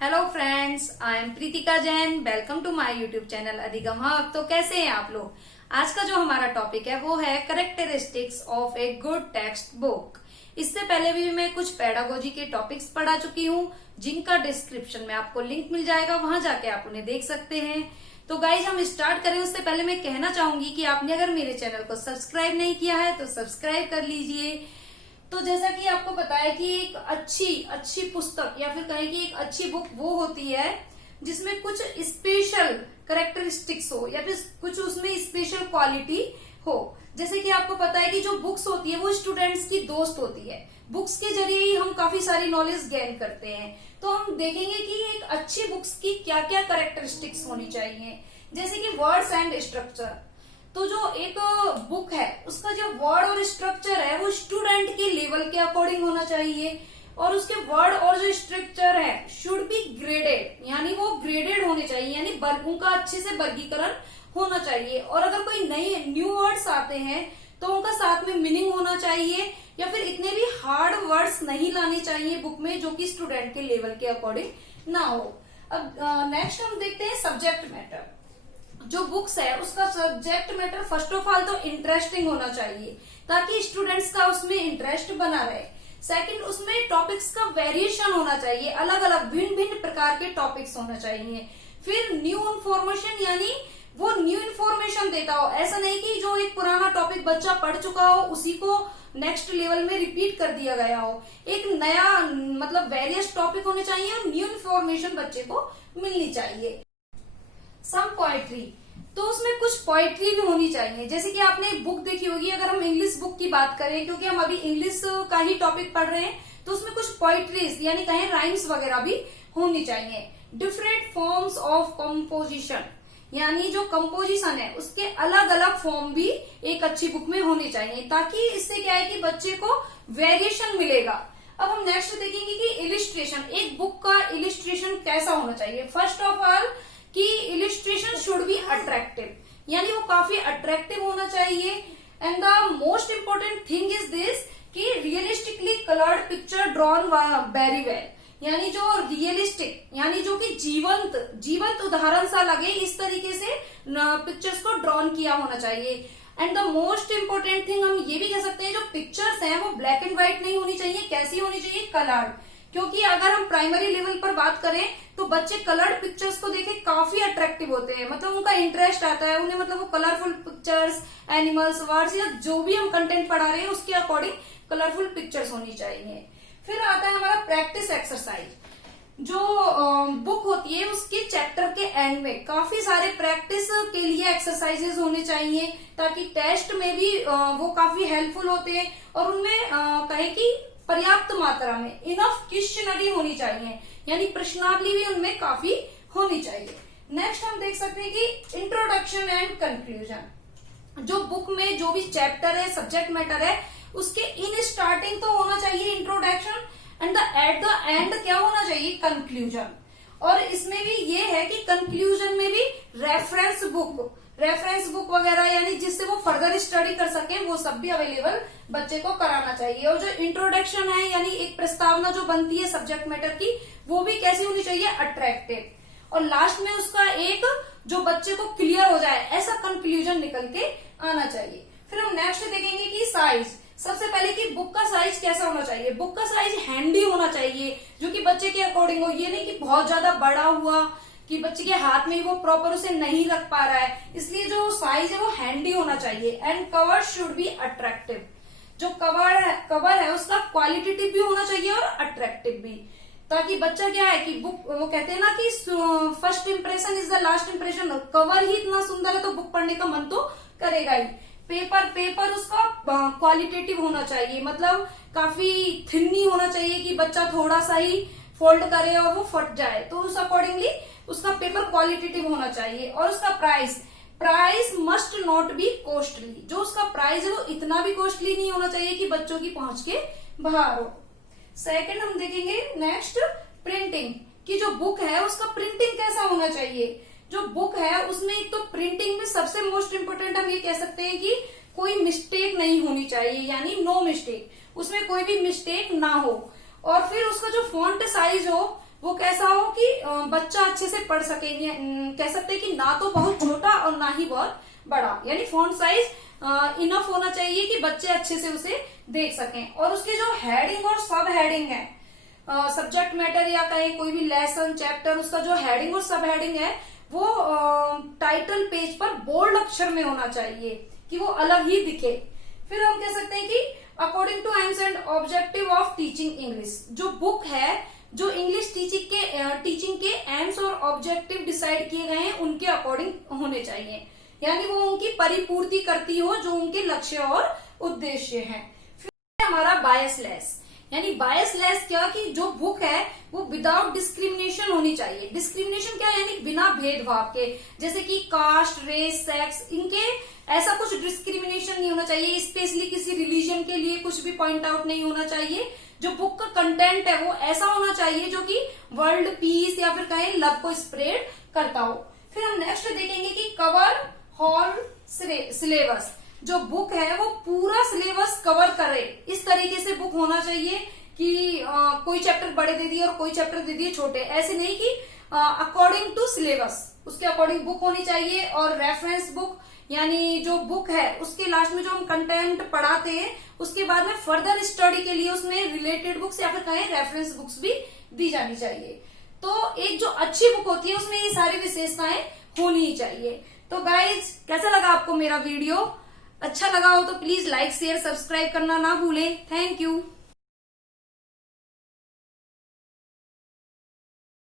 Hello friends, I am Pritika Jain. Welcome to my YouTube channel Adhigam hub. तो कैसे हैं आप लोग। आज का जो हमारा टॉपिक है वो है characteristics of a good text book. इससे पहले भी मैं कुछ पेडागोजी के टॉपिक्स पढ़ा चुकी हूँ, जिनका डिस्क्रिप्शन में आपको लिंक मिल जाएगा, वहां जाके आप उन्हें देख सकते हैं। तो गाइज हम स्टार्ट करें उससे पहले मैं कहना चाहूंगी कि आपने अगर मेरे चैनल को सब्सक्राइब नहीं किया है तो सब्सक्राइब कर लीजिए। तो जैसा कि आपको पता है कि एक अच्छी पुस्तक या फिर कहें कि एक अच्छी बुक वो होती है जिसमें कुछ स्पेशल कैरेक्टरिस्टिक्स हो या फिर कुछ उसमें स्पेशल क्वालिटी हो। जैसे कि आपको पता है कि जो बुक्स होती है वो स्टूडेंट्स की दोस्त होती है। बुक्स के जरिए ही हम काफी सारी नॉलेज गेन करते हैं। तो हम देखेंगे कि एक अच्छी बुक्स की क्या क्या कैरेक्टरिस्टिक्स होनी चाहिए। जैसे कि वर्ड्स एंड स्ट्रक्चर। तो जो एक बुक है उसका जो वर्ड और स्ट्रक्चर है वो स्टूडेंट के लेवल के अकॉर्डिंग होना चाहिए, और उसके वर्ड और जो स्ट्रक्चर है शुड बी ग्रेडेड, यानी वो ग्रेडेड होने चाहिए, यानी उनका अच्छे से वर्गीकरण होना चाहिए। और अगर कोई नई न्यू वर्ड्स आते हैं तो उनका साथ में मीनिंग होना चाहिए, या फिर इतने भी हार्ड वर्ड्स नहीं लाने चाहिए बुक में जो कि स्टूडेंट के लेवल के अकॉर्डिंग ना हो। अब नेक्स्ट हम देखते हैं सब्जेक्ट मैटर। जो बुक्स है उसका subject matter first of all तो इंटरेस्टिंग होना चाहिए ताकि स्टूडेंट्स का उसमें इंटरेस्ट बना रहे। सेकंड, उसमें टॉपिक्स का वेरिएशन होना चाहिए, अलग अलग भिन्न भिन्न प्रकार के टॉपिक्स होना चाहिए। फिर न्यू इन्फॉर्मेशन, यानी वो न्यू इन्फॉर्मेशन देता हो, ऐसा नहीं कि जो एक पुराना टॉपिक बच्चा पढ़ चुका हो उसी को नेक्स्ट लेवल में रिपीट कर दिया गया हो। एक नया मतलब वेरियस टॉपिक होने चाहिए और न्यू इन्फॉर्मेशन बच्चे को मिलनी चाहिए। सम पोएट्री, तो उसमें कुछ पोएट्री भी होनी चाहिए। जैसे कि आपने एक बुक देखी होगी, अगर हम इंग्लिश बुक की बात करें, क्योंकि हम अभी इंग्लिश का ही टॉपिक पढ़ रहे हैं, तो उसमें कुछ पोएट्रीज यानी कहें राइम्स वगैरह भी होनी चाहिए। डिफरेंट फॉर्म्स ऑफ कंपोजिशन, यानी जो कंपोजिशन है उसके अलग अलग फॉर्म भी एक अच्छी बुक में होने चाहिए, ताकि इससे क्या है कि बच्चे को वेरिएशन मिलेगा। अब हम नेक्स्ट देखेंगे कि इलिस्ट्रेशन, एक बुक का इलिस्ट्रेशन कैसा होना चाहिए। फर्स्ट ऑफ ऑल कि इलिस्ट्रेशन शुड बी अट्रैक्टिव, यानी वो काफी अट्रैक्टिव होना चाहिए। And the most important thing is this कि realistically coloured picture drawn very well, यानी जो रियलिस्टिक यानी जो कि जीवंत उदाहरण सा लगे, इस तरीके से पिक्चर्स को ड्रॉन किया होना चाहिए। And the most important thing हम ये भी कह सकते हैं, जो पिक्चर्स हैं वो ब्लैक एंड व्हाइट नहीं होनी चाहिए। कैसी होनी चाहिए? कलर्ड। क्योंकि अगर हम प्राइमरी लेवल पर बात करें तो बच्चे कलर्ड पिक्चर्स को देखे काफी अट्रैक्टिव होते हैं, मतलब उनका इंटरेस्ट आता है उन्हें, मतलब वो कलरफुल पिक्चर्स, एनिमल्स, वर्ड्स या जो भी हम कंटेंट पढ़ा रहे हैं उसके अकॉर्डिंग कलरफुल पिक्चर्स होनी चाहिए। फिर आता है हमारा प्रैक्टिस एक्सरसाइज। जो बुक होती है उसके चैप्टर के एंड में काफी सारे प्रैक्टिस के लिए एक्सरसाइजेस होने चाहिए, ताकि टेस्ट में भी वो काफी हेल्पफुल होते हैं। और उनमें कहे कि पर्याप्त मात्रा में इनफ क्वेश्चनरी होनी चाहिए, यानी प्रश्नावली भी उनमें काफी होनी चाहिए। नेक्स्ट हम देख सकते हैं कि इंट्रोडक्शन एंड कंक्लूजन। जो बुक में जो भी चैप्टर है, सब्जेक्ट मैटर है, उसके इन स्टार्टिंग तो होना चाहिए introduction, and at the end क्या होना चाहिए? कंक्लूजन। और इसमें भी ये है कि कंक्लूजन में भी रेफरेंस बुक वगैरह, यानी जिससे वो फर्दर स्टडी कर सके, वो सब भी अवेलेबल बच्चे को कराना चाहिए। और जो इंट्रोडक्शन है, यानी एक प्रस्तावना जो बनती है सब्जेक्ट मैटर की, वो भी कैसी होनी चाहिए? अट्रैक्टिव। और लास्ट में उसका एक जो बच्चे को क्लियर हो जाए ऐसा कंक्लूजन निकल के आना चाहिए। फिर हम नेक्स्ट देखेंगे कि साइज। सबसे पहले कि बुक का साइज कैसा होना चाहिए। बुक का साइज हैंडी होना चाहिए, जो कि बच्चे के अकॉर्डिंग हो। ये नहीं कि बहुत ज्यादा बड़ा हुआ कि बच्चे के हाथ में वो प्रॉपर उसे नहीं रख पा रहा है, इसलिए जो साइज है वो हैंडी होना चाहिए। And cover should be attractive. जो कवर है उसका क्वालिटेटिव भी होना चाहिए और अट्रैक्टिव भी, ताकि बच्चा क्या है कि बुक, वो कहते हैं ना कि first impression is the last impression. Cover ही इतना सुंदर है तो बुक पढ़ने का मन तो करेगा ही। पेपर उसका क्वालिटेटिव होना चाहिए, मतलब काफी थिन्नी होना चाहिए कि बच्चा थोड़ा सा ही फोल्ड करे और वो फट जाए, तो उस अकॉर्डिंगली उसका पेपर क्वालिटेटिव होना चाहिए। और उसका price must not be costly. जो उसका प्राइस है वो इतना भी कॉस्टली नहीं होना चाहिए कि बच्चों की पहुंच के बाहर हो। सेकंड हम देखेंगे नेक्स्ट प्रिंटिंग, कि जो बुक है उसका प्रिंटिंग कैसा होना चाहिए। जो बुक है उसमें एक तो प्रिंटिंग में सबसे मोस्ट इम्पोर्टेंट हम ये कह सकते हैं कि कोई मिस्टेक नहीं होनी चाहिए, यानी नो मिस्टेक, उसमें कोई भी मिस्टेक ना हो। और फिर उसका जो फॉन्ट साइज हो वो कैसा हो कि बच्चा अच्छे से पढ़ सके। कह सकते हैं कि ना तो बहुत छोटा और ना ही बहुत बड़ा, यानी फॉन्ट साइज इनफ होना चाहिए कि बच्चे अच्छे से उसे देख सकें। और उसके जो हेडिंग और सब हेडिंग है, सब्जेक्ट मैटर या कहें कोई भी लेसन चैप्टर, उसका जो हेडिंग और सब हेडिंग है वो टाइटल पेज पर बोल्ड अक्षर में होना चाहिए कि वो अलग ही दिखे। फिर हम कह सकते हैं कि according to aims and objective of teaching English, जो बुक है जो इंग्लिश टीचिंग के एम्स और ऑब्जेक्टिव डिसाइड किए गए हैं उनके अकॉर्डिंग होने चाहिए, यानी वो उनकी परिपूर्ति करती हो जो उनके लक्ष्य और उद्देश्य हैं। फिर हमारा बायसलेस, यानी बायसलेस क्या कि जो बुक है वो विदाउट डिस्क्रिमिनेशन होनी चाहिए। डिस्क्रिमिनेशन क्या, यानी बिना भेदभाव के, जैसे कि कास्ट, रेस, सेक्स, इनके ऐसा कुछ डिस्क्रिमिनेशन नहीं होना चाहिए। स्पेशली किसी रिलीजन के लिए कुछ भी पॉइंट आउट नहीं होना चाहिए। जो बुक का कंटेंट है वो ऐसा होना चाहिए जो कि वर्ल्ड पीस या फिर कहें लव को स्प्रेड करता हो। फिर हम नेक्स्ट देखेंगे कि कवर होल सिलेबस, जो बुक है वो पूरा सिलेबस कवर करे, इस तरीके से बुक होना चाहिए कि कोई चैप्टर बड़े दे दिए और कोई चैप्टर दे दिए छोटे, ऐसे नहीं कि अकॉर्डिंग टू सिलेबस उसके अकॉर्डिंग बुक होनी चाहिए। और रेफरेंस बुक, यानी जो बुक है उसके लास्ट में जो हम कंटेंट पढ़ाते हैं उसके बाद में फर्दर स्टडी के लिए उसमें रिलेटेड बुक्स या फिर कहें रेफरेंस बुक्स भी दी जानी चाहिए। तो एक जो अच्छी बुक होती है उसमें ये सारी विशेषताएं होनी ही चाहिए। तो गाइज, कैसा लगा आपको मेरा वीडियो? अच्छा लगा हो तो प्लीज लाइक शेयर सब्सक्राइब करना ना भूलें। Thank you.